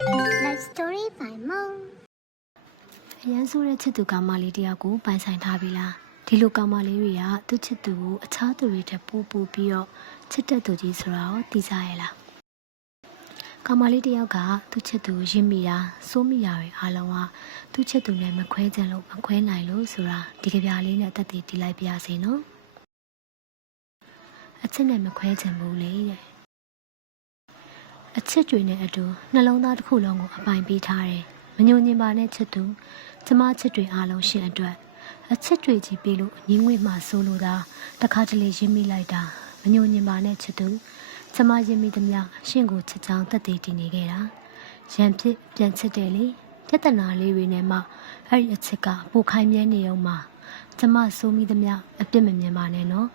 Life story by Mom. အရန်ဆိုးတဲ့ချစ်သူကောင်မလေးတယောက်ကိုပိုင်ဆိုင်ထားပြီလားဒီလိုကောင်မလေးတွေကသူ့ချစ်သူကိုအခြားသူတွေထက်ပိုပိုပြီးတော့ချစ်တဲ့သူကြီးဆိုတာကိုသိကြရဲ့လားကောင်မလေးတယောက်ကသူ့ချစ်သူကိုရင်းမိတာစိုးမိတာတွေအားလုံးကသူ့ချစ်သူနဲ့မခွဲကြလို့မခွဲနိုင်လို့ဆိုတာဒီကြပြလေးနဲ့အသက်တည်တီးလိုက်ပြရစီနော်အချစ်နဲ့မခွဲချင်ဘူးလေတဲ့ အချစ်တွေနဲ့အတူနှလုံးသားတစ်ခုလုံးကိုအပိုင်ပေးထားတယ်မညှို့ညင်ပါနဲ့ချစ်သူကျမချစ်တွေအားလုံးရှင်အတွက်အချစ်တွေကြီးပြီးလို့ငင်းငွေမှဆိုလိုတာတခါတလေရင်းမိလိုက်တာမညှို့ညင်ပါနဲ့ချစ်သူကျမရင်းမိသမျှရှင်ကိုချစ်ချောင်းတက်တည်တည်နေခဲ့တာရံဖြစ်ပြန်ချစ်တယ်လေပြဿနာလေးတွေနဲ့မှအဲ့ဒီအချစ်ကပိုခိုင်မြဲနေအောင်မှာကျမစိုးမိသမျှအပြစ်မမြင်ပါနဲ့နော်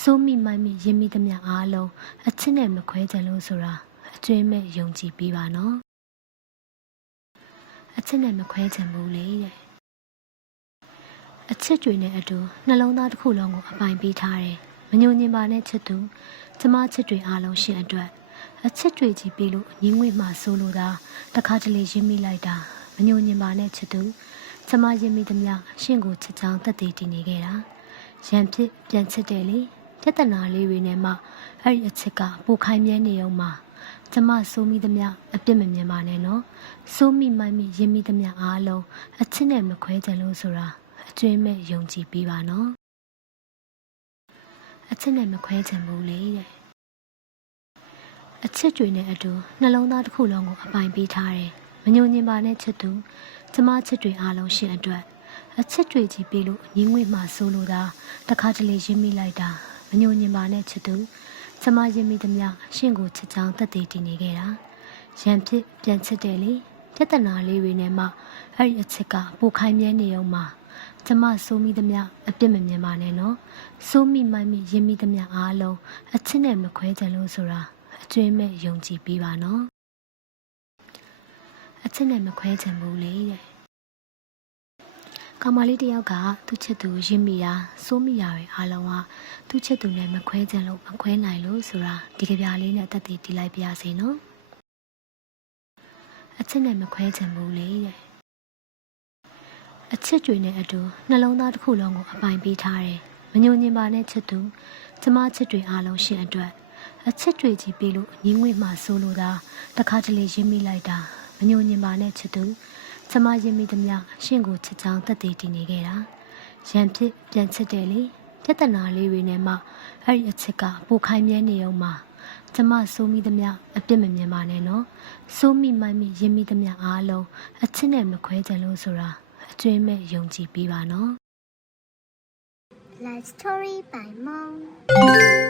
စိုးမိမိုက်မိရင်မိသမျှအားလုံးအချစ်နဲ့မခွဲကြလို့ဆိုတာ အကျွင်းမဲ့ယုံကြည်ပြီးပါနော်အချစ်နဲ့မခွဲချင်ဘူးလေတဲ့အချစ်တွေနဲ့အတူနှလုံးသားတစ်ခုလုံးကိုအပိုင်ပေးထားတယ်မညှို့ညင်ပါနဲ့ချစ်သူကျမချစ်တွေအားလုံးရှင်အတွက်အချစ်တွေကြီးပြီးလို့ငင်းငွေမှဆိုလိုတာတခါတလေရင်းမိလိုက်တာမညှို့ညင်ပါနဲ့ချစ်သူကျမရင်းမိသမျှရှင်ကိုချစ်ချောင်းတက်တည်တည်နေခဲ့တာရံဖြစ်ပြန်ချစ်တယ်လေပြဿနာလေးတွေနဲ့မှအဲ့ဒီအချစ်ကပိုခိုင်မြဲနေအောင်မှာ ကျမစိုးမိသမျှအပြစ်မမြင်ပါနဲ့နော်စိုးမိမိုက်မိရင်မိသမျှအားလုံးအချစ်နဲ့မခွဲကြလို့ဆိုတာအကျွင်းမဲ့ယုံကြည်ပြီးပါနော်အချစ်နဲ့မခွဲချင်ဘူးလေတဲ့အချစ်တွေနဲ့အတူနှလုံးသားတစ်ခုလုံးကိုအပိုင်ပေးထားတယ်မညှို့ညင်ပါနဲ့ချစ်သူကျမချစ်တွေအားလုံးရှင်အတွက်အချစ်တွေကြီးပြီးလို့ငင်းငွေမှဆိုလိုတာတခါတလေရင်းမိလိုက်တာမညှို့ညင်ပါနဲ့ချစ်သူ ကျမရင်းမိသမျှရှင်ကိုချစ်ချောင်းတက်တည်တည်နေခဲ့တာရံဖြစ်ပြန်ချစ်တယ်လေပြဿနာလေးတွေနဲ့မှအဲ့ဒီအချစ်ကပိုခိုင်မြဲနေအောင်မှာကျမစိုးမိသမျှအပြစ်မမြင်ပါနဲ့နော်စိုးမိမိုက်မိရင်မိသမျှအားလုံးအချစ်နဲ့မခွဲကြလို့ဆိုတာအကျွင်းမဲ့ယုံကြည်ပြီးပါနော်အချစ်နဲ့မခွဲချင်ဘူးလေတဲ့ ကောင်မလေးတယောက်ကသူ့ချစ်သူကိုရင်းမိတာစိုးမိတာတွေအားလုံးကသူ့ချစ်သူနဲ့မခွဲချင်လို့မခွဲနိုင်လို့ဆိုတာဒီကြပြလေးနဲ့အသက်တည်တီးလိုက်ပြရစီနော်အချစ်နဲ့မခွဲချင်ဘူးလေတဲ့အချစ်တွေနဲ့အတူနှလုံးသားတစ်ခုလုံးကိုအပိုင်ပေးထားတယ်မညှို့ညင်ပါနဲ့ချစ်သူကျမချစ်တွေအားလုံးရှင်အတွက်အချစ်တွေကြီးပြီးလို့ငင်းငွေမှဆိုလိုတာတခါတလေရင်းမိလိုက်တာမညှို့ညင်ပါနဲ့ချစ်သူ ကျမရင်းမိသမျှရှင်ကိုချစ်ချောင်းတက်တည်တည်နေခဲ့တာရံဖြစ်ပြန်ချစ်တယ်လေပြဿနာလေးတွေနဲ့မှအဲ့ဒီအချစ်ကပိုခိုင်မြဲနေအောင်မှာကျမစိုးမိသမျှအပြစ်မမြင်ပါနဲ့နော်စိုးမိမိုက်မိရင်မိသမျှအားလုံးအချစ်နဲ့မခွဲကြလို့ဆိုတာအကျွင်းမဲ့ယုံကြည်ပြီးပါနော် Life story by Mom.